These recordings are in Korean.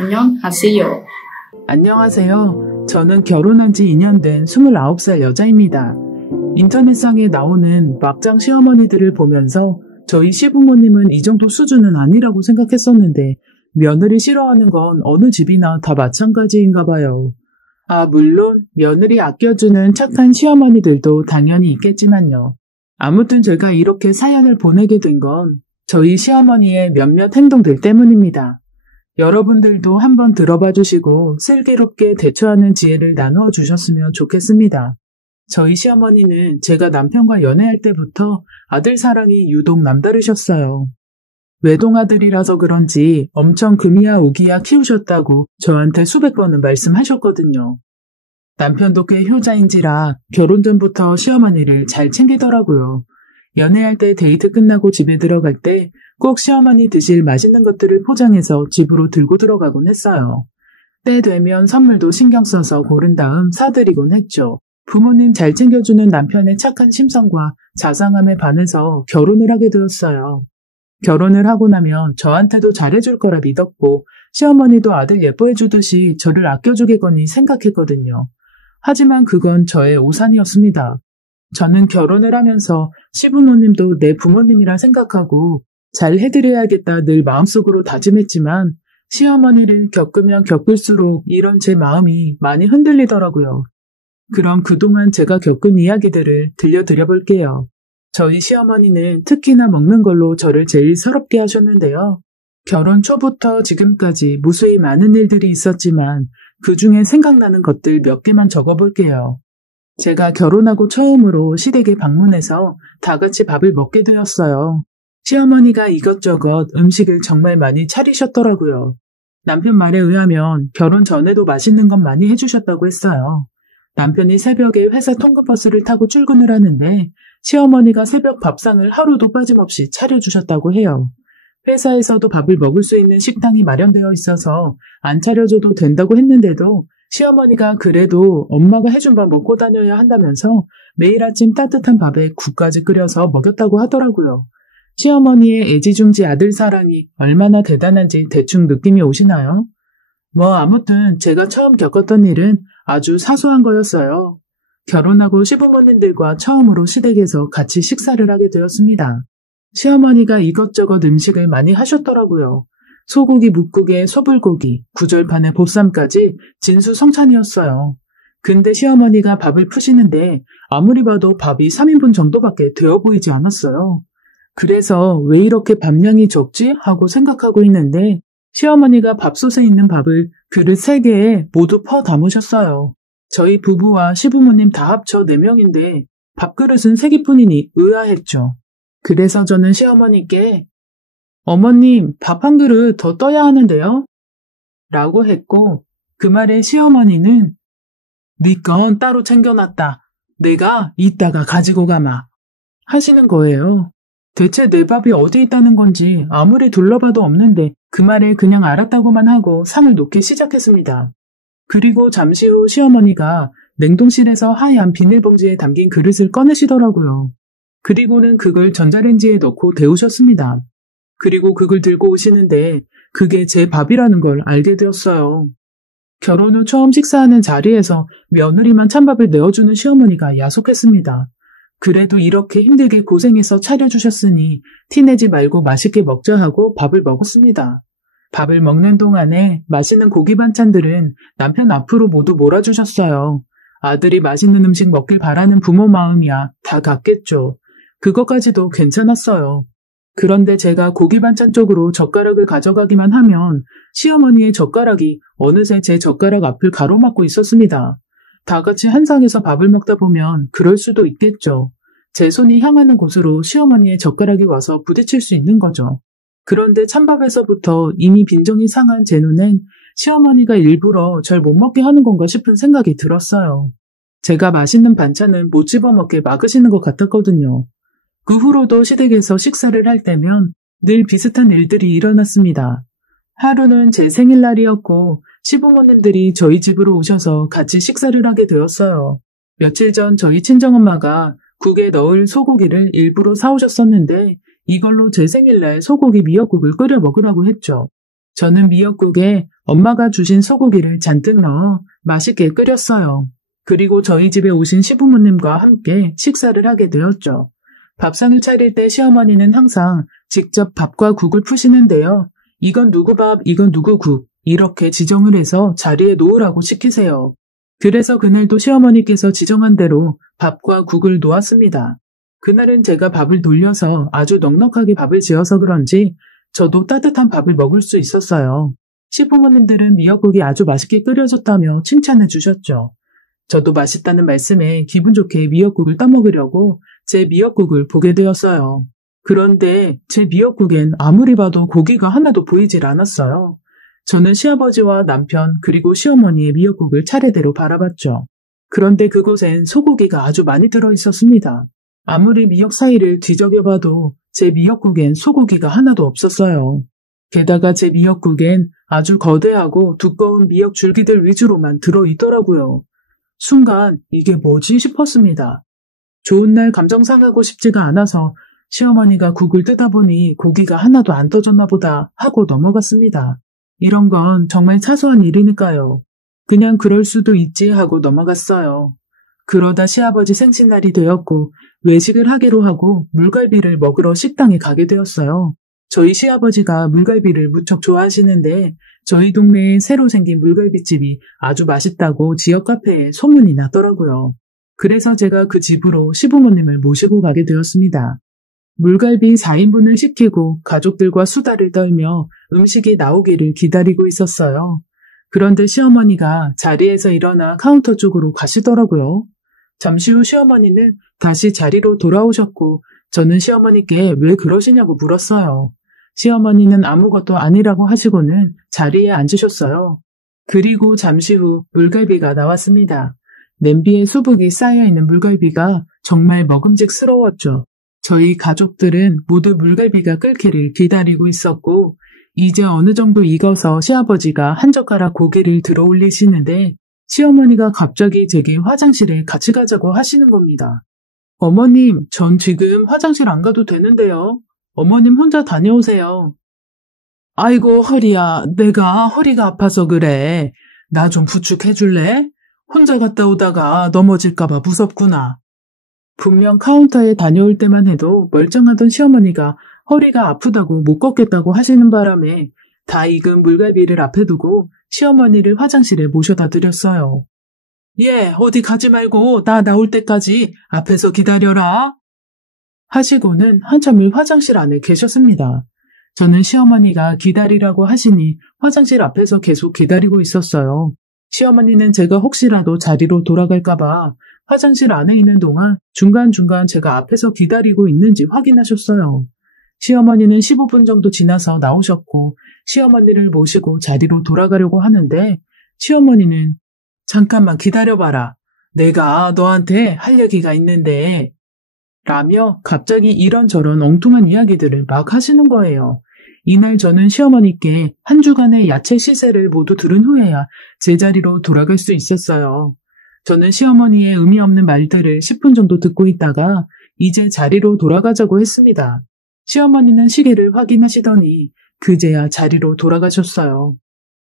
안녕하세요. 안녕하세요. 저는 결혼한 지 2년 된 29살 여자입니다. 인터넷상에 나오는 막장 시어머니들을 보면서 저희 시부모님은 이 정도 수준은 아니라고 생각했었는데 며느리 싫어하는 건 어느 집이나 다 마찬가지인가 봐요. 물론 며느리 아껴주는 착한 시어머니들도 당연히 있겠지만요. 아무튼 제가 이렇게 사연을 보내게 된 건 저희 시어머니의 몇몇 행동들 때문입니다. 여러분들도 한번 들어봐 주시고 슬기롭게 대처하는 지혜를 나누어 주셨으면 좋겠습니다. 저희 시어머니는 제가 남편과 연애할 때부터 아들 사랑이 유독 남다르셨어요. 외동아들이라서 그런지 엄청 금이야 우기야 키우셨다고 저한테 수백 번은 말씀하셨거든요. 남편도 꽤 효자인지라 결혼 전부터 시어머니를 잘 챙기더라고요. 연애할 때 데이트 끝나고 집에 들어갈 때 꼭 시어머니 드실 맛있는 것들을 포장해서 집으로 들고 들어가곤 했어요. 때 되면 선물도 신경 써서 고른 다음 사드리곤 했죠. 부모님 잘 챙겨주는 남편의 착한 심성과 자상함에 반해서 결혼을 하게 되었어요. 결혼을 하고 나면 저한테도 잘해줄 거라 믿었고 시어머니도 아들 예뻐해주듯이 저를 아껴주겠거니 생각했거든요. 하지만 그건 저의 오산이었습니다. 저는 결혼을 하면서 시부모님도 내 부모님이라 생각하고 잘 해드려야겠다 늘 마음속으로 다짐했지만 시어머니를 겪으면 겪을수록 이런 제 마음이 많이 흔들리더라고요. 그럼 그동안 제가 겪은 이야기들을 들려드려 볼게요. 저희 시어머니는 특히나 먹는 걸로 저를 제일 서럽게 하셨는데요. 결혼 초부터 지금까지 무수히 많은 일들이 있었지만 그 중에 생각나는 것들 몇 개만 적어볼게요. 제가 결혼하고 처음으로 시댁에 방문해서 다 같이 밥을 먹게 되었어요. 시어머니가 이것저것 음식을 정말 많이 차리셨더라고요. 남편 말에 의하면 결혼 전에도 맛있는 것 많이 해주셨다고 했어요. 남편이 새벽에 회사 통근버스를 타고 출근을 하는데 시어머니가 새벽 밥상을 하루도 빠짐없이 차려주셨다고 해요. 회사에서도 밥을 먹을 수 있는 식당이 마련되어 있어서 안 차려줘도 된다고 했는데도 시어머니가 그래도 엄마가 해준 밥 먹고 다녀야 한다면서 매일 아침 따뜻한 밥에 국까지 끓여서 먹였다고 하더라고요. 시어머니의 애지중지 아들 사랑이 얼마나 대단한지 대충 느낌이 오시나요? 아무튼 제가 처음 겪었던 일은 아주 사소한 거였어요. 결혼하고 시부모님들과 처음으로 시댁에서 같이 식사를 하게 되었습니다. 시어머니가 이것저것 음식을 많이 하셨더라고요. 소고기 뭇국에 소불고기, 구절판에 보쌈까지 진수성찬이었어요. 근데 시어머니가 밥을 푸시는데 아무리 봐도 밥이 3인분 정도밖에 되어 보이지 않았어요. 그래서 왜 이렇게 밥량이 적지? 하고 생각하고 있는데 시어머니가 밥솥에 있는 밥을 그릇 3개에 모두 퍼 담으셨어요. 저희 부부와 시부모님 다 합쳐 4명인데 밥그릇은 3개뿐이니 의아했죠. 그래서 저는 시어머니께 어머님, 밥 한 그릇 더 떠야 하는데요? 라고 했고 그 말에 시어머니는 네 건 따로 챙겨놨다. 내가 이따가 가지고 가마. 하시는 거예요. 대체 내 밥이 어디 있다는 건지 아무리 둘러봐도 없는데 그 말에 그냥 알았다고만 하고 상을 놓기 시작했습니다. 그리고 잠시 후 시어머니가 냉동실에서 하얀 비닐봉지에 담긴 그릇을 꺼내시더라고요. 그리고는 그걸 전자레인지에 넣고 데우셨습니다. 그리고 그걸 들고 오시는데 그게 제 밥이라는 걸 알게 되었어요. 결혼 후 처음 식사하는 자리에서 며느리만 찬밥을 내어주는 시어머니가 야속했습니다. 그래도 이렇게 힘들게 고생해서 차려주셨으니 티내지 말고 맛있게 먹자 하고 밥을 먹었습니다. 밥을 먹는 동안에 맛있는 고기 반찬들은 남편 앞으로 모두 몰아주셨어요. 아들이 맛있는 음식 먹길 바라는 부모 마음이야 다 같겠죠. 그것까지도 괜찮았어요. 그런데 제가 고기 반찬 쪽으로 젓가락을 가져가기만 하면 시어머니의 젓가락이 어느새 제 젓가락 앞을 가로막고 있었습니다. 다 같이 한 상에서 밥을 먹다 보면 그럴 수도 있겠죠. 제 손이 향하는 곳으로 시어머니의 젓가락이 와서 부딪힐 수 있는 거죠. 그런데 찬밥에서부터 이미 빈정이 상한 제 눈엔 시어머니가 일부러 절 못 먹게 하는 건가 싶은 생각이 들었어요. 제가 맛있는 반찬은 못 집어먹게 막으시는 것 같았거든요. 그 후로도 시댁에서 식사를 할 때면 늘 비슷한 일들이 일어났습니다. 하루는 제 생일날이었고 시부모님들이 저희 집으로 오셔서 같이 식사를 하게 되었어요. 며칠 전 저희 친정엄마가 국에 넣을 소고기를 일부러 사오셨었는데 이걸로 제 생일날 소고기 미역국을 끓여 먹으라고 했죠. 저는 미역국에 엄마가 주신 소고기를 잔뜩 넣어 맛있게 끓였어요. 그리고 저희 집에 오신 시부모님과 함께 식사를 하게 되었죠. 밥상을 차릴 때 시어머니는 항상 직접 밥과 국을 푸시는데요. 이건 누구 밥, 이건 누구 국 이렇게 지정을 해서 자리에 놓으라고 시키세요. 그래서 그날도 시어머니께서 지정한 대로 밥과 국을 놓았습니다. 그날은 제가 밥을 돌려서 아주 넉넉하게 밥을 지어서 그런지 저도 따뜻한 밥을 먹을 수 있었어요. 시부모님들은 미역국이 아주 맛있게 끓여졌다며 칭찬해 주셨죠. 저도 맛있다는 말씀에 기분 좋게 미역국을 떠먹으려고 제 미역국을 보게 되었어요. 그런데 제 미역국엔 아무리 봐도 고기가 하나도 보이질 않았어요. 저는 시아버지와 남편 그리고 시어머니의 미역국을 차례대로 바라봤죠. 그런데 그곳엔 소고기가 아주 많이 들어있었습니다. 아무리 미역 사이를 뒤적여봐도 제 미역국엔 소고기가 하나도 없었어요. 게다가 제 미역국엔 아주 거대하고 두꺼운 미역 줄기들 위주로만 들어있더라고요. 순간 이게 뭐지 싶었습니다. 좋은 날 감정 상하고 싶지가 않아서 시어머니가 국을 뜨다 보니 고기가 하나도 안 떠졌나 보다 하고 넘어갔습니다. 이런 건 정말 사소한 일이니까요. 그냥 그럴 수도 있지 하고 넘어갔어요. 그러다 시아버지 생신날이 되었고 외식을 하기로 하고 물갈비를 먹으러 식당에 가게 되었어요. 저희 시아버지가 물갈비를 무척 좋아하시는데 저희 동네에 새로 생긴 물갈비집이 아주 맛있다고 지역 카페에 소문이 났더라고요. 그래서 제가 그 집으로 시부모님을 모시고 가게 되었습니다. 물갈비 4인분을 시키고 가족들과 수다를 떨며 음식이 나오기를 기다리고 있었어요. 그런데 시어머니가 자리에서 일어나 카운터 쪽으로 가시더라고요. 잠시 후 시어머니는 다시 자리로 돌아오셨고 저는 시어머니께 왜 그러시냐고 물었어요. 시어머니는 아무것도 아니라고 하시고는 자리에 앉으셨어요. 그리고 잠시 후 물갈비가 나왔습니다. 냄비에 수북이 쌓여있는 물갈비가 정말 먹음직스러웠죠. 저희 가족들은 모두 물갈비가 끓기를 기다리고 있었고 이제 어느 정도 익어서 시아버지가 한 젓가락 고기를 들어 올리시는데 시어머니가 갑자기 제게 화장실에 같이 가자고 하시는 겁니다. 어머님, 전 지금 화장실 안 가도 되는데요. 어머님 혼자 다녀오세요. 아이고 허리야, 내가 허리가 아파서 그래. 나 좀 부축해줄래? 혼자 갔다 오다가 넘어질까봐 무섭구나. 분명 카운터에 다녀올 때만 해도 멀쩡하던 시어머니가 허리가 아프다고 못 걷겠다고 하시는 바람에 다 익은 물갈비를 앞에 두고 시어머니를 화장실에 모셔다 드렸어요. 예, 어디 가지 말고 나 나올 때까지 앞에서 기다려라. 하시고는 한참을 화장실 안에 계셨습니다. 저는 시어머니가 기다리라고 하시니 화장실 앞에서 계속 기다리고 있었어요. 시어머니는 제가 혹시라도 자리로 돌아갈까봐 화장실 안에 있는 동안 중간중간 제가 앞에서 기다리고 있는지 확인하셨어요. 시어머니는 15분 정도 지나서 나오셨고 시어머니를 모시고 자리로 돌아가려고 하는데 시어머니는 잠깐만 기다려봐라. 내가 너한테 할 얘기가 있는데 라며 갑자기 이런저런 엉뚱한 이야기들을 막 하시는 거예요. 이날 저는 시어머니께 한 주간의 야채 시세를 모두 들은 후에야 제자리로 돌아갈 수 있었어요. 저는 시어머니의 의미 없는 말들을 10분 정도 듣고 있다가 이제 자리로 돌아가자고 했습니다. 시어머니는 시계를 확인하시더니 그제야 자리로 돌아가셨어요.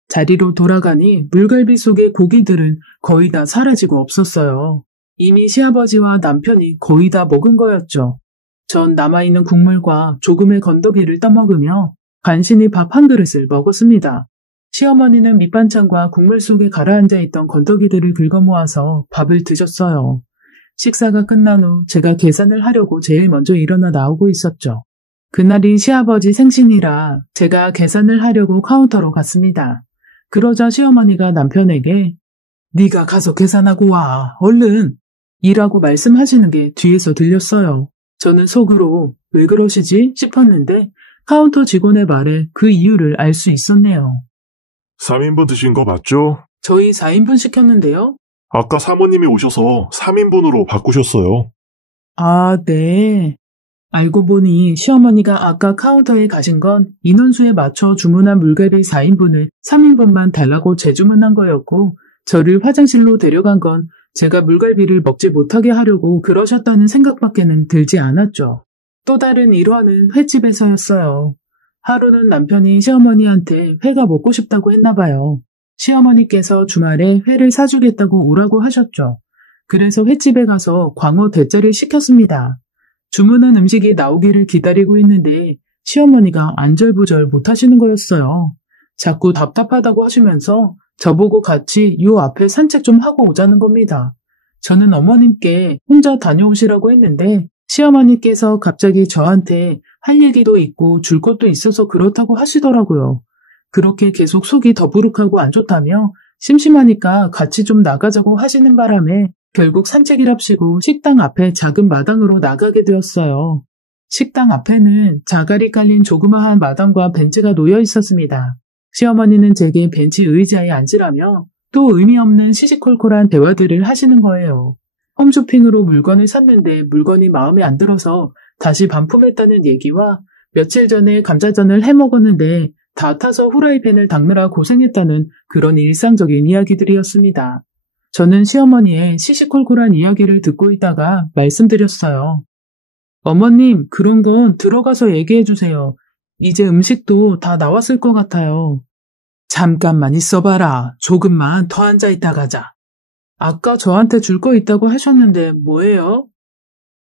자리로 돌아가니 물갈비 속의 고기들은 거의 다 사라지고 없었어요. 이미 시아버지와 남편이 거의 다 먹은 거였죠. 전 남아있는 국물과 조금의 건더기를 떠먹으며 간신히 밥 한 그릇을 먹었습니다. 시어머니는 밑반찬과 국물 속에 가라앉아 있던 건더기들을 긁어모아서 밥을 드셨어요. 식사가 끝난 후 제가 계산을 하려고 제일 먼저 일어나 나오고 있었죠. 그날이 시아버지 생신이라 제가 계산을 하려고 카운터로 갔습니다. 그러자 시어머니가 남편에게 네가 가서 계산하고 와, 얼른! 이라고 말씀하시는 게 뒤에서 들렸어요. 저는 속으로 왜 그러시지 싶었는데 카운터 직원의 말에 그 이유를 알 수 있었네요. 3인분 드신 거 맞죠? 저희 4인분 시켰는데요. 아까 사모님이 오셔서 3인분으로 바꾸셨어요. 아, 네. 알고 보니 시어머니가 아까 카운터에 가신 건 인원수에 맞춰 주문한 물갈비 4인분을 3인분만 달라고 재주문한 거였고 저를 화장실로 데려간 건 제가 물갈비를 먹지 못하게 하려고 그러셨다는 생각밖에는 들지 않았죠. 또 다른 일화는 횟집에서였어요. 하루는 남편이 시어머니한테 회가 먹고 싶다고 했나 봐요. 시어머니께서 주말에 회를 사주겠다고 오라고 하셨죠. 그래서 횟집에 가서 광어 대짜를 시켰습니다. 주문한 음식이 나오기를 기다리고 있는데 시어머니가 안절부절 못하시는 거였어요. 자꾸 답답하다고 하시면서 저보고 같이 요 앞에 산책 좀 하고 오자는 겁니다. 저는 어머님께 혼자 다녀오시라고 했는데 시어머니께서 갑자기 저한테 할 얘기도 있고 줄 것도 있어서 그렇다고 하시더라고요. 그렇게 계속 속이 더부룩하고 안 좋다며 심심하니까 같이 좀 나가자고 하시는 바람에 결국 산책이랍시고 식당 앞에 작은 마당으로 나가게 되었어요. 식당 앞에는 자갈이 깔린 조그마한 마당과 벤치가 놓여 있었습니다. 시어머니는 제게 벤치 의자에 앉으라며 또 의미 없는 시시콜콜한 대화들을 하시는 거예요. 홈쇼핑으로 물건을 샀는데 물건이 마음에 안 들어서 다시 반품했다는 얘기와 며칠 전에 감자전을 해 먹었는데 다 타서 후라이팬을 닦느라 고생했다는 그런 일상적인 이야기들이었습니다. 저는 시어머니의 시시콜콜한 이야기를 듣고 있다가 말씀드렸어요. 어머님, 그런 건 들어가서 얘기해 주세요. 이제 음식도 다 나왔을 것 같아요. 잠깐만 있어봐라. 조금만 더 앉아있다 가자. 아까 저한테 줄 거 있다고 하셨는데 뭐예요?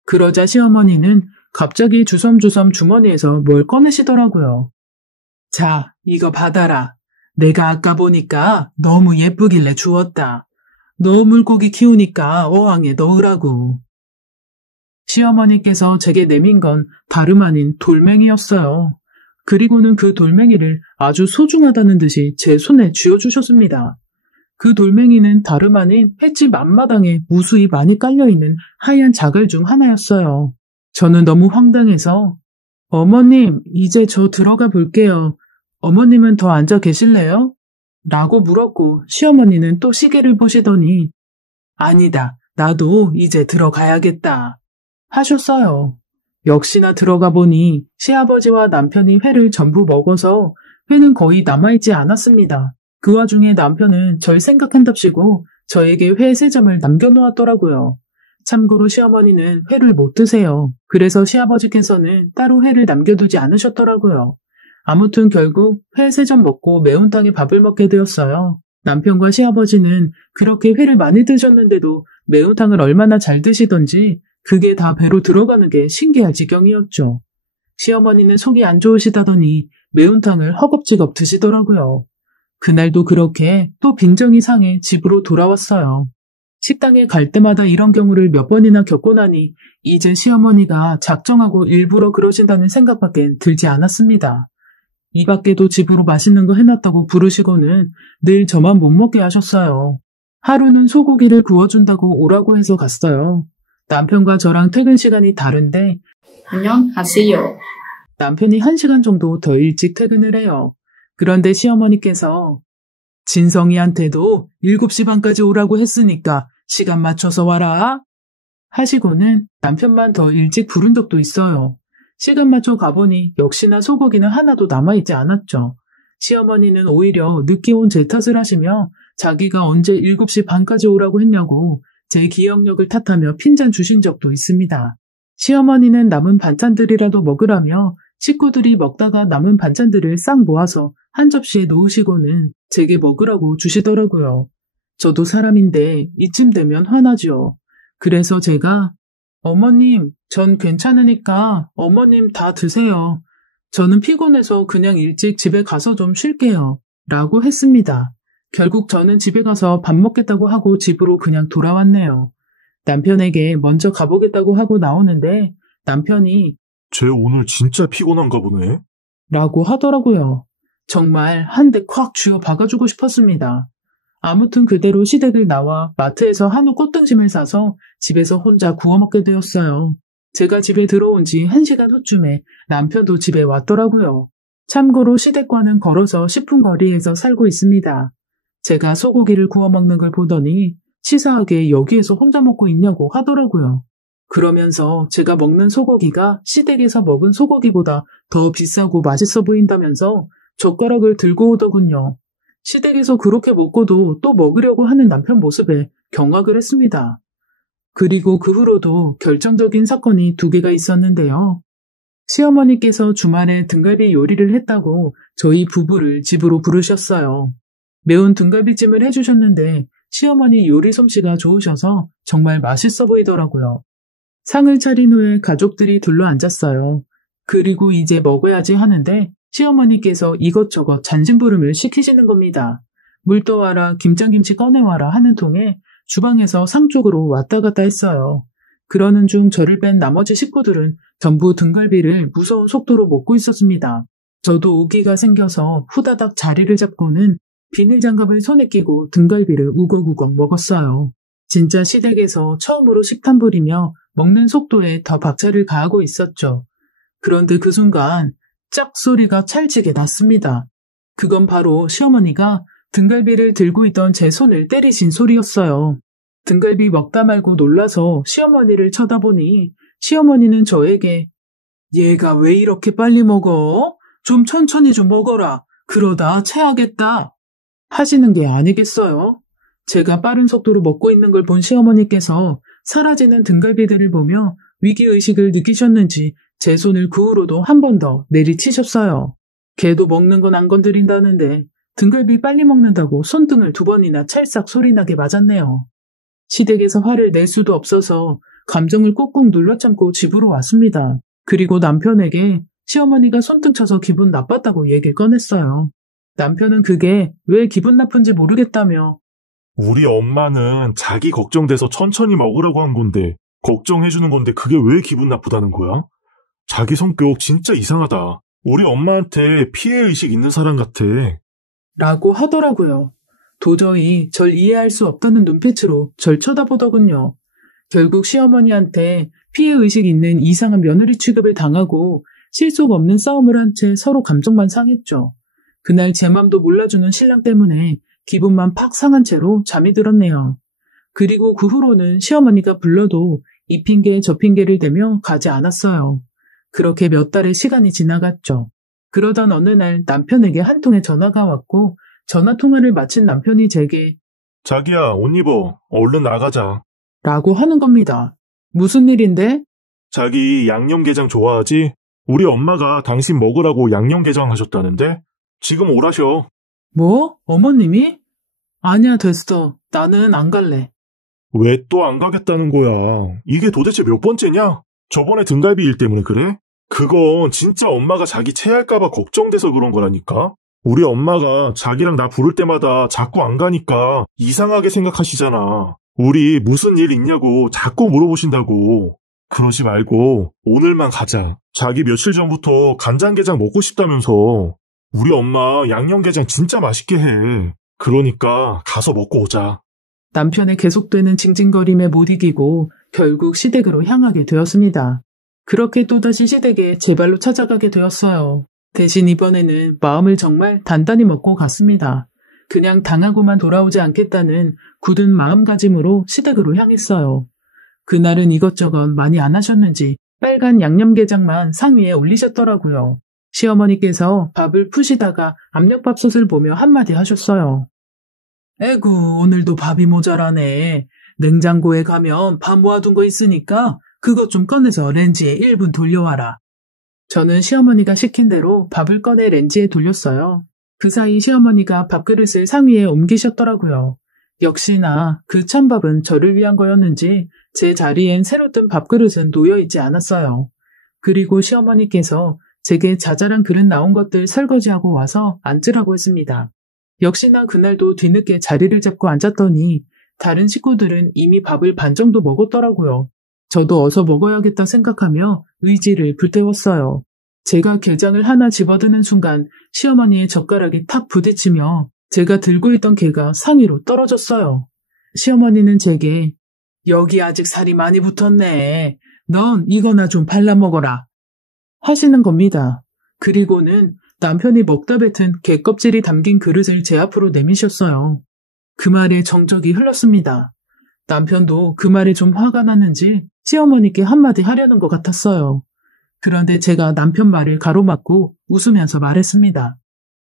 그러자 시어머니는 갑자기 주섬주섬 주머니에서 뭘 꺼내시더라고요. 자, 이거 받아라. 내가 아까 보니까 너무 예쁘길래 주었다. 너 물고기 키우니까 어항에 넣으라고. 시어머니께서 제게 내민 건 다름 아닌 돌멩이였어요. 그리고는 그 돌멩이를 아주 소중하다는 듯이 제 손에 쥐어주셨습니다. 그 돌멩이는 다름 아닌 횟집 앞마당에 무수히 많이 깔려있는 하얀 자갈 중 하나였어요. 저는 너무 황당해서 어머님, 이제 저 들어가 볼게요. 어머님은 더 앉아 계실래요? 라고 물었고 시어머니는 또 시계를 보시더니 아니다, 나도 이제 들어가야겠다 하셨어요. 역시나 들어가 보니 시아버지와 남편이 회를 전부 먹어서 회는 거의 남아있지 않았습니다. 그 와중에 남편은 절 생각한답시고 저에게 회 3점을 남겨놓았더라고요. 참고로 시어머니는 회를 못 드세요. 그래서 시아버지께서는 따로 회를 남겨두지 않으셨더라고요. 아무튼 결국 회 3점 먹고 매운탕에 밥을 먹게 되었어요. 남편과 시아버지는 그렇게 회를 많이 드셨는데도 매운탕을 얼마나 잘 드시던지 그게 다 배로 들어가는 게 신기할 지경이었죠. 시어머니는 속이 안 좋으시다더니 매운탕을 허겁지겁 드시더라고요. 그날도 그렇게 또 빈정이 상해 집으로 돌아왔어요. 식당에 갈 때마다 이런 경우를 몇 번이나 겪고 나니 이제 시어머니가 작정하고 일부러 그러신다는 생각밖엔 들지 않았습니다. 이 밖에도 집으로 맛있는 거 해놨다고 부르시고는 늘 저만 못 먹게 하셨어요. 하루는 소고기를 구워준다고 오라고 해서 갔어요. 남편과 저랑 퇴근 시간이 다른데 안녕하세요. 남편이 1시간 정도 더 일찍 퇴근을 해요. 그런데 시어머니께서 진성이한테도 7시 반까지 오라고 했으니까 시간 맞춰서 와라 하시고는 남편만 더 일찍 부른 적도 있어요. 시간 맞춰 가보니 역시나 소고기는 하나도 남아있지 않았죠. 시어머니는 오히려 늦게 온 제 탓을 하시며 자기가 언제 7시 반까지 오라고 했냐고 제 기억력을 탓하며 핀잔 주신 적도 있습니다. 시어머니는 남은 반찬들이라도 먹으라며 식구들이 먹다가 남은 반찬들을 싹 모아서 한 접시에 놓으시고는 제게 먹으라고 주시더라고요. 저도 사람인데 이쯤 되면 화나죠. 그래서 제가 어머님, 전 괜찮으니까 어머님 다 드세요. 저는 피곤해서 그냥 일찍 집에 가서 좀 쉴게요. 라고 했습니다. 결국 저는 집에 가서 밥 먹겠다고 하고 집으로 그냥 돌아왔네요. 남편에게 먼저 가보겠다고 하고 나오는데 남편이 쟤 오늘 진짜 피곤한가 보네. 라고 하더라고요. 정말 한 대 콱 쥐어 박아주고 싶었습니다. 아무튼 그대로 시댁을 나와 마트에서 한우 꽃등심을 사서 집에서 혼자 구워 먹게 되었어요. 제가 집에 들어온 지 1시간 후쯤에 남편도 집에 왔더라고요. 참고로 시댁과는 걸어서 10분 거리에서 살고 있습니다. 제가 소고기를 구워 먹는 걸 보더니 치사하게 여기에서 혼자 먹고 있냐고 하더라고요. 그러면서 제가 먹는 소고기가 시댁에서 먹은 소고기보다 더 비싸고 맛있어 보인다면서 젓가락을 들고 오더군요. 시댁에서 그렇게 먹고도 또 먹으려고 하는 남편 모습에 경악을 했습니다. 그리고 그 후로도 결정적인 사건이 2개가 있었는데요. 시어머니께서 주말에 등갈비 요리를 했다고 저희 부부를 집으로 부르셨어요. 매운 등갈비찜을 해주셨는데 시어머니 요리 솜씨가 좋으셔서 정말 맛있어 보이더라고요. 상을 차린 후에 가족들이 둘러앉았어요. 그리고 이제 먹어야지 하는데 시어머니께서 이것저것 잔심부름을 시키시는 겁니다. 물 떠와라, 김장김치 꺼내와라 하는 통에 주방에서 상 쪽으로 왔다 갔다 했어요. 그러는 중 저를 뺀 나머지 식구들은 전부 등갈비를 무서운 속도로 먹고 있었습니다. 저도 오기가 생겨서 후다닥 자리를 잡고는 비닐장갑을 손에 끼고 등갈비를 우걱우걱 먹었어요. 진짜 시댁에서 처음으로 식탐 부리며 먹는 속도에 더 박차를 가하고 있었죠. 그런데 그 순간 짝 소리가 찰지게 났습니다. 그건 바로 시어머니가 등갈비를 들고 있던 제 손을 때리신 소리였어요. 등갈비 먹다 말고 놀라서 시어머니를 쳐다보니 시어머니는 저에게 얘가 왜 이렇게 빨리 먹어? 좀 천천히 좀 먹어라. 그러다 체하겠다. 하시는 게 아니겠어요? 제가 빠른 속도로 먹고 있는 걸 본 시어머니께서 사라지는 등갈비들을 보며 위기의식을 느끼셨는지 제 손을 그 후로도 한 번 더 내리치셨어요. 걔도 먹는 건 안 건드린다는데 등갈비 빨리 먹는다고 손등을 2번이나 찰싹 소리나게 맞았네요. 시댁에서 화를 낼 수도 없어서 감정을 꾹꾹 눌러참고 집으로 왔습니다. 그리고 남편에게 시어머니가 손등 쳐서 기분 나빴다고 얘기를 꺼냈어요. 남편은 그게 왜 기분 나쁜지 모르겠다며 우리 엄마는 자기 걱정돼서 천천히 먹으라고 한 건데 걱정해주는 건데 그게 왜 기분 나쁘다는 거야? 자기 성격 진짜 이상하다. 우리 엄마한테 피해의식 있는 사람 같아. 라고 하더라고요. 도저히 절 이해할 수 없다는 눈빛으로 절 쳐다보더군요. 결국 시어머니한테 피해의식 있는 이상한 며느리 취급을 당하고 실속 없는 싸움을 한 채 서로 감정만 상했죠. 그날 제 맘도 몰라주는 신랑 때문에 기분만 팍 상한 채로 잠이 들었네요. 그리고 그 후로는 시어머니가 불러도 이 핑계 저 핑계를 대며 가지 않았어요. 그렇게 몇 달의 시간이 지나갔죠. 그러던 어느 날 남편에게 한 통의 전화가 왔고 전화 통화를 마친 남편이 제게 자기야, 옷 입어. 얼른 나가자. 라고 하는 겁니다. 무슨 일인데? 자기 양념게장 좋아하지? 우리 엄마가 당신 먹으라고 양념게장 하셨다는데? 지금 오라셔. 뭐? 어머님이? 아니야, 됐어. 나는 안 갈래. 왜 또 안 가겠다는 거야? 이게 도대체 몇 번째냐? 저번에 등갈비 일 때문에 그래? 그건 진짜 엄마가 자기 체할까봐 걱정돼서 그런 거라니까? 우리 엄마가 자기랑 나 부를 때마다 자꾸 안 가니까 이상하게 생각하시잖아. 우리 무슨 일 있냐고 자꾸 물어보신다고. 그러지 말고 오늘만 가자. 자기 며칠 전부터 간장게장 먹고 싶다면서. 우리 엄마 양념게장 진짜 맛있게 해. 그러니까 가서 먹고 오자. 남편의 계속되는 징징거림에 못 이기고 결국 시댁으로 향하게 되었습니다. 그렇게 또다시 시댁에 제 발로 찾아가게 되었어요. 대신 이번에는 마음을 정말 단단히 먹고 갔습니다. 그냥 당하고만 돌아오지 않겠다는 굳은 마음가짐으로 시댁으로 향했어요. 그날은 이것저것 많이 안 하셨는지 빨간 양념게장만 상위에 올리셨더라고요. 시어머니께서 밥을 푸시다가 압력밥솥을 보며 한마디 하셨어요. 에구, 오늘도 밥이 모자라네. 냉장고에 가면 밥 모아둔 거 있으니까 그것 좀 꺼내서 렌지에 1분 돌려와라. 저는 시어머니가 시킨 대로 밥을 꺼내 렌지에 돌렸어요. 그 사이 시어머니가 밥그릇을 상위에 옮기셨더라고요. 역시나 그 찬밥은 저를 위한 거였는지 제 자리엔 새로 뜬 밥그릇은 놓여있지 않았어요. 그리고 시어머니께서 제게 자잘한 그릇 나온 것들 설거지하고 와서 앉으라고 했습니다. 역시나 그날도 뒤늦게 자리를 잡고 앉았더니 다른 식구들은 이미 밥을 반 정도 먹었더라고요. 저도 어서 먹어야겠다 생각하며 의지를 불태웠어요. 제가 게장을 하나 집어드는 순간 시어머니의 젓가락이 탁 부딪히며 제가 들고 있던 게가 상위로 떨어졌어요. 시어머니는 제게 여기 아직 살이 많이 붙었네. 넌 이거나 좀 발라 먹어라. 하시는 겁니다. 그리고는 남편이 먹다 뱉은 게 껍질이 담긴 그릇을 제 앞으로 내미셨어요. 그 말에 정적이 흘렀습니다. 남편도 그 말에 좀 화가 났는지 시어머니께 한마디 하려는 것 같았어요. 그런데 제가 남편 말을 가로막고 웃으면서 말했습니다.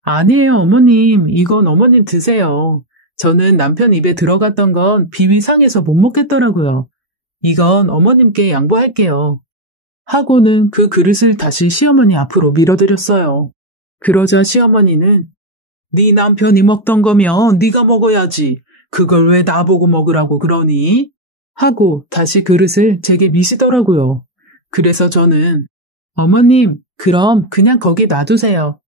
아니에요, 어머님. 이건 어머님 드세요. 저는 남편 입에 들어갔던 건 비위 상해서 못 먹겠더라고요. 이건 어머님께 양보할게요. 하고는 그 그릇을 다시 시어머니 앞으로 밀어드렸어요. 그러자 시어머니는 네 남편이 먹던 거면 네가 먹어야지. 그걸 왜 나보고 먹으라고 그러니? 하고 다시 그릇을 제게 미시더라고요. 그래서 저는 어머님, 그럼 그냥 거기 놔두세요.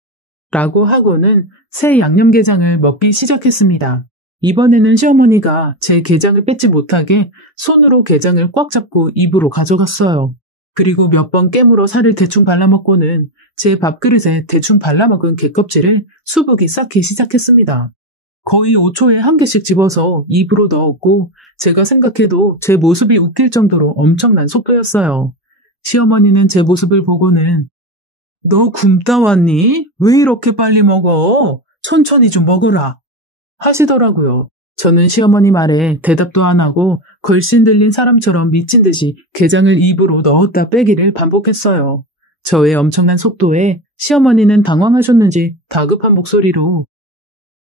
라고 하고는 새 양념게장을 먹기 시작했습니다. 이번에는 시어머니가 제 게장을 뺏지 못하게 손으로 게장을 꽉 잡고 입으로 가져갔어요. 그리고 몇 번 깨물어 살을 대충 발라먹고는 제 밥그릇에 대충 발라먹은 게껍질을 수북이 쌓기 시작했습니다. 거의 5초에 한 개씩 집어서 입으로 넣었고 제가 생각해도 제 모습이 웃길 정도로 엄청난 속도였어요. 시어머니는 제 모습을 보고는 너 굶다 왔니? 왜 이렇게 빨리 먹어? 천천히 좀 먹어라. 하시더라고요. 저는 시어머니 말에 대답도 안 하고 걸신 들린 사람처럼 미친 듯이 게장을 입으로 넣었다 빼기를 반복했어요. 저의 엄청난 속도에 시어머니는 당황하셨는지 다급한 목소리로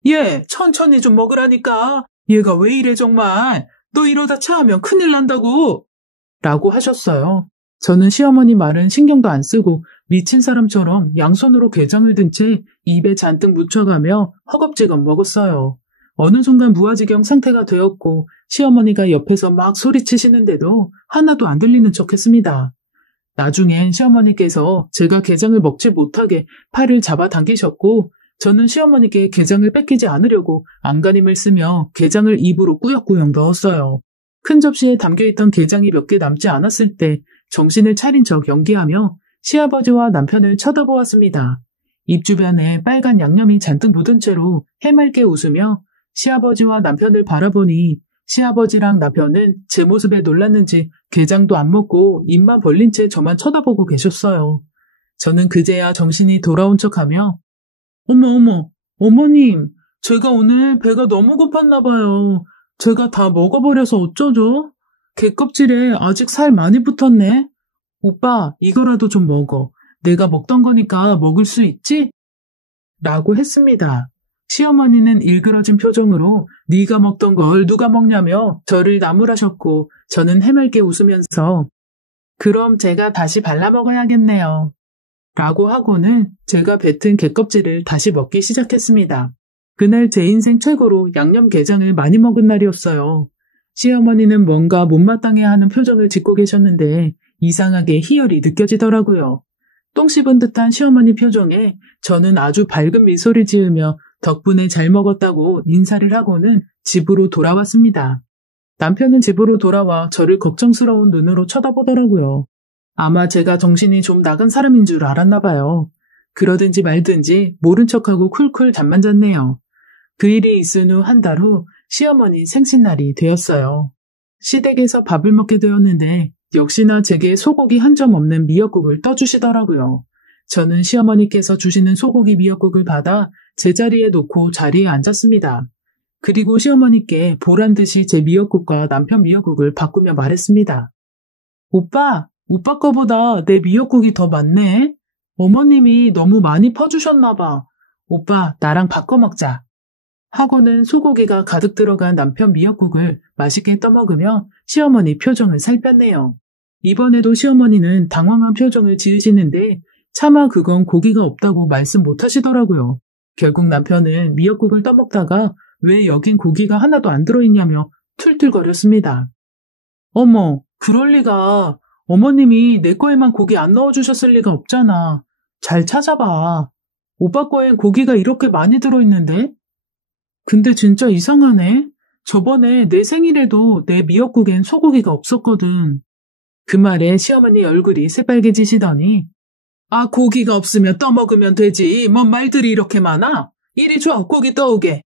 얘, 천천히 좀 먹으라니까. 얘가 왜 이래 정말. 너 이러다 체하면 큰일 난다고. 라고 하셨어요. 저는 시어머니 말은 신경도 안 쓰고 미친 사람처럼 양손으로 게장을 든 채 입에 잔뜩 묻혀가며 허겁지겁 먹었어요. 어느 순간 무아지경 상태가 되었고 시어머니가 옆에서 막 소리치시는데도 하나도 안 들리는 척했습니다. 나중엔 시어머니께서 제가 게장을 먹지 못하게 팔을 잡아당기셨고 저는 시어머니께 게장을 뺏기지 않으려고 안간힘을 쓰며 게장을 입으로 꾸역꾸역 넣었어요. 큰 접시에 담겨있던 게장이 몇 개 남지 않았을 때 정신을 차린 척 연기하며 시아버지와 남편을 쳐다보았습니다. 입 주변에 빨간 양념이 잔뜩 묻은 채로 해맑게 웃으며 시아버지와 남편을 바라보니 시아버지랑 남편은 제 모습에 놀랐는지 게장도 안 먹고 입만 벌린 채 저만 쳐다보고 계셨어요. 저는 그제야 정신이 돌아온 척하며 어머, 어머님, 제가 오늘 배가 너무 고팠나 봐요. 제가 다 먹어버려서 어쩌죠? 게껍질에 아직 살 많이 붙었네. 오빠, 이거라도 좀 먹어. 내가 먹던 거니까 먹을 수 있지? 라고 했습니다. 시어머니는 일그러진 표정으로 네가 먹던 걸 누가 먹냐며 저를 나무라셨고 저는 해맑게 웃으면서 그럼 제가 다시 발라 먹어야겠네요. 라고 하고는 제가 뱉은 게껍질을 다시 먹기 시작했습니다. 그날 제 인생 최고로 양념게장을 많이 먹은 날이었어요. 시어머니는 뭔가 못마땅해하는 표정을 짓고 계셨는데 이상하게 희열이 느껴지더라고요. 똥 씹은 듯한 시어머니 표정에 저는 아주 밝은 미소를 지으며 덕분에 잘 먹었다고 인사를 하고는 집으로 돌아왔습니다. 남편은 집으로 돌아와 저를 걱정스러운 눈으로 쳐다보더라고요. 아마 제가 정신이 좀 나간 사람인 줄 알았나 봐요. 그러든지 말든지 모른 척하고 쿨쿨 잠만 잤네요. 그 일이 있은 후 한 달 후 시어머니 생신날이 되었어요. 시댁에서 밥을 먹게 되었는데 역시나 제게 소고기 한 점 없는 미역국을 떠주시더라고요. 저는 시어머니께서 주시는 소고기 미역국을 받아 제자리에 놓고 자리에 앉았습니다. 그리고 시어머니께 보란듯이 제 미역국과 남편 미역국을 바꾸며 말했습니다. 오빠 거보다 내 미역국이 더 많네. 어머님이 너무 많이 퍼주셨나 봐. 오빠, 나랑 바꿔 먹자. 하고는 소고기가 가득 들어간 남편 미역국을 맛있게 떠먹으며 시어머니 표정을 살폈네요. 이번에도 시어머니는 당황한 표정을 지으시는데 차마 그건 고기가 없다고 말씀 못 하시더라고요. 결국 남편은 미역국을 떠먹다가 왜 여긴 고기가 하나도 안 들어있냐며 툴툴거렸습니다. 어머, 그럴 리가. 어머님이 내 거에만 고기 안 넣어주셨을 리가 없잖아. 잘 찾아봐. 오빠 거엔 고기가 이렇게 많이 들어있는데? 근데 진짜 이상하네. 저번에 내 생일에도 내 미역국엔 소고기가 없었거든. 그 말에 시어머니 얼굴이 새빨개지시더니 아, 고기가 없으면 떠먹으면 되지. 뭔 말들이 이렇게 많아? 이리 줘, 고기 떠오게.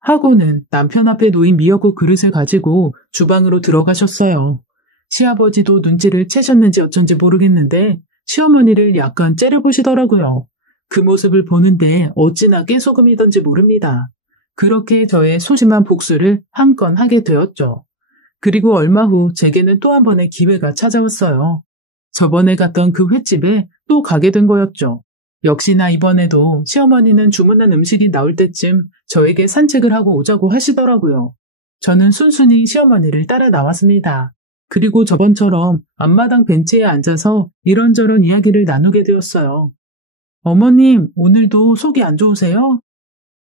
하고는 남편 앞에 놓인 미역국 그릇을 가지고 주방으로 들어가셨어요. 시아버지도 눈치를 채셨는지 어쩐지 모르겠는데 시어머니를 약간 째려보시더라고요. 그 모습을 보는데 어찌나 깨소금이던지 모릅니다. 그렇게 저의 소심한 복수를 한 건 하게 되었죠. 그리고 얼마 후 제게는 또 한 번의 기회가 찾아왔어요. 저번에 갔던 그 횟집에 또 가게 된 거였죠. 역시나 이번에도 시어머니는 주문한 음식이 나올 때쯤 저에게 산책을 하고 오자고 하시더라고요. 저는 순순히 시어머니를 따라 나왔습니다. 그리고 저번처럼 앞마당 벤치에 앉아서 이런저런 이야기를 나누게 되었어요. 어머님, 오늘도 속이 안 좋으세요?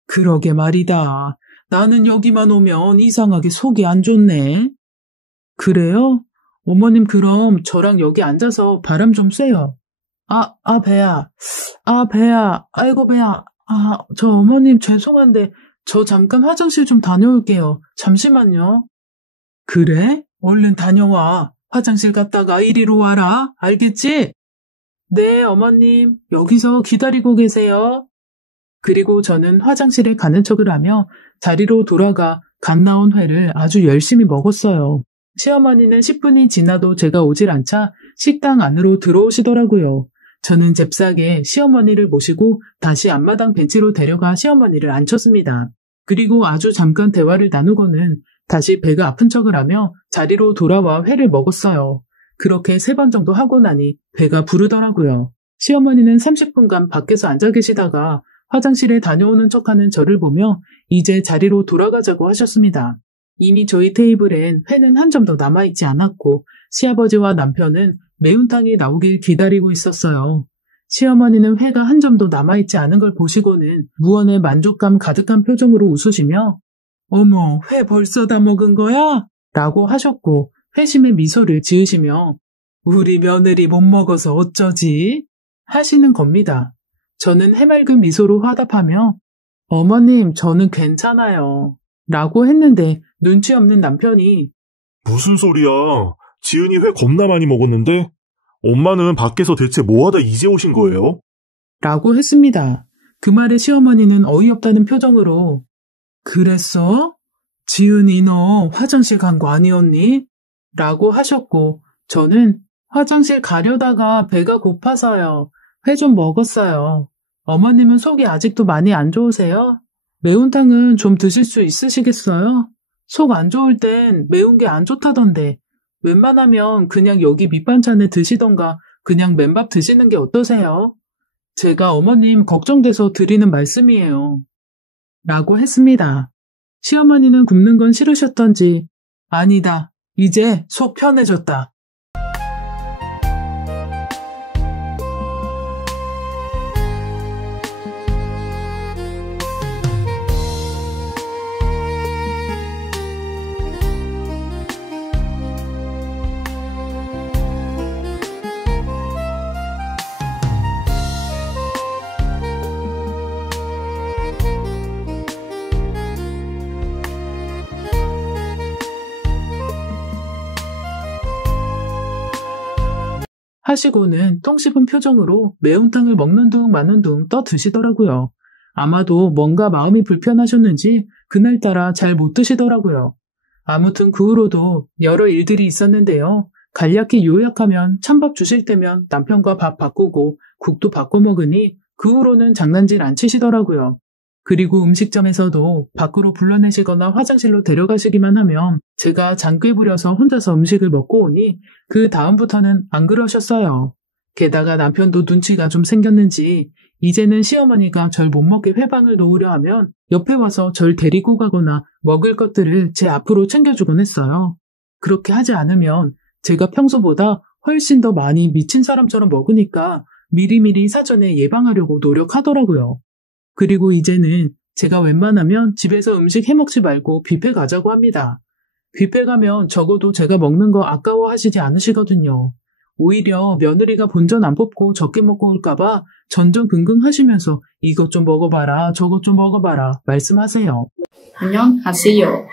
그러게 말이다. 나는 여기만 오면 이상하게 속이 안 좋네. 그래요? 어머님 그럼 저랑 여기 앉아서 바람 좀 쐬요. 배야. 배야. 아이고, 배야. 저 어머님 죄송한데 저 잠깐 화장실 좀 다녀올게요. 잠시만요. 그래? 얼른 다녀와. 화장실 갔다가 이리로 와라. 알겠지? 네, 어머님. 여기서 기다리고 계세요. 그리고 저는 화장실에 가는 척을 하며 자리로 돌아가 갓 나온 회를 아주 열심히 먹었어요. 시어머니는 10분이 지나도 제가 오질 않자 식당 안으로 들어오시더라고요. 저는 잽싸게 시어머니를 모시고 다시 앞마당 벤치로 데려가 시어머니를 앉혔습니다. 그리고 아주 잠깐 대화를 나누고는 다시 배가 아픈 척을 하며 자리로 돌아와 회를 먹었어요. 그렇게 3번 정도 하고 나니 배가 부르더라고요. 시어머니는 30분간 밖에서 앉아 계시다가 화장실에 다녀오는 척하는 저를 보며 이제 자리로 돌아가자고 하셨습니다. 이미 저희 테이블엔 회는 한 점도 남아있지 않았고 시아버지와 남편은 매운탕이 나오길 기다리고 있었어요. 시어머니는 회가 한 점도 남아있지 않은 걸 보시고는 무언의 만족감 가득한 표정으로 웃으시며 어머, 회 벌써 다 먹은 거야? 라고 하셨고 회심의 미소를 지으시며 우리 며느리 못 먹어서 어쩌지? 하시는 겁니다. 저는 해맑은 미소로 화답하며 어머님, 저는 괜찮아요. 라고 했는데 눈치 없는 남편이 무슨 소리야? 지은이 회 겁나 많이 먹었는데? 엄마는 밖에서 대체 뭐하다 이제 오신 거예요? 라고 했습니다. 그 말에 시어머니는 어이없다는 표정으로 그랬어? 지은이 너 화장실 간 거 아니었니? 라고 하셨고 저는 화장실 가려다가 배가 고파서요. 회 좀 먹었어요. 어머님은 속이 아직도 많이 안 좋으세요? 매운탕은 좀 드실 수 있으시겠어요? 속 안 좋을 땐 매운 게 안 좋다던데 웬만하면 그냥 여기 밑반찬에 드시던가 그냥 맨밥 드시는 게 어떠세요? 제가 어머님 걱정돼서 드리는 말씀이에요. 라고 했습니다. 시어머니는 굶는 건 싫으셨던지 아니다. 이제 속 편해졌다. 하시고는 똥 씹은 표정으로 매운탕을 먹는 둥 마는 둥 떠드시더라고요. 아마도 뭔가 마음이 불편하셨는지 그날따라 잘 못 드시더라고요. 아무튼 그 후로도 여러 일들이 있었는데요. 간략히 요약하면 찬밥 주실 때면 남편과 밥 바꾸고 국도 바꿔 먹으니 그 후로는 장난질 안 치시더라고요. 그리고 음식점에서도 밖으로 불러내시거나 화장실로 데려가시기만 하면 제가 장꾀 부려서 혼자서 음식을 먹고 오니 그 다음부터는 안 그러셨어요. 게다가 남편도 눈치가 좀 생겼는지 이제는 시어머니가 절 못 먹게 회방을 놓으려 하면 옆에 와서 절 데리고 가거나 먹을 것들을 제 앞으로 챙겨주곤 했어요. 그렇게 하지 않으면 제가 평소보다 훨씬 더 많이 미친 사람처럼 먹으니까 미리미리 사전에 예방하려고 노력하더라고요. 그리고 이제는 제가 웬만하면 집에서 음식 해먹지 말고 뷔페 가자고 합니다. 뷔페 가면 적어도 제가 먹는 거 아까워하시지 않으시거든요. 오히려 며느리가 본전 안 뽑고 적게 먹고 올까봐 전전긍긍 하시면서 이것 좀 먹어봐라 저것 좀 먹어봐라 말씀하세요. 안녕하세요.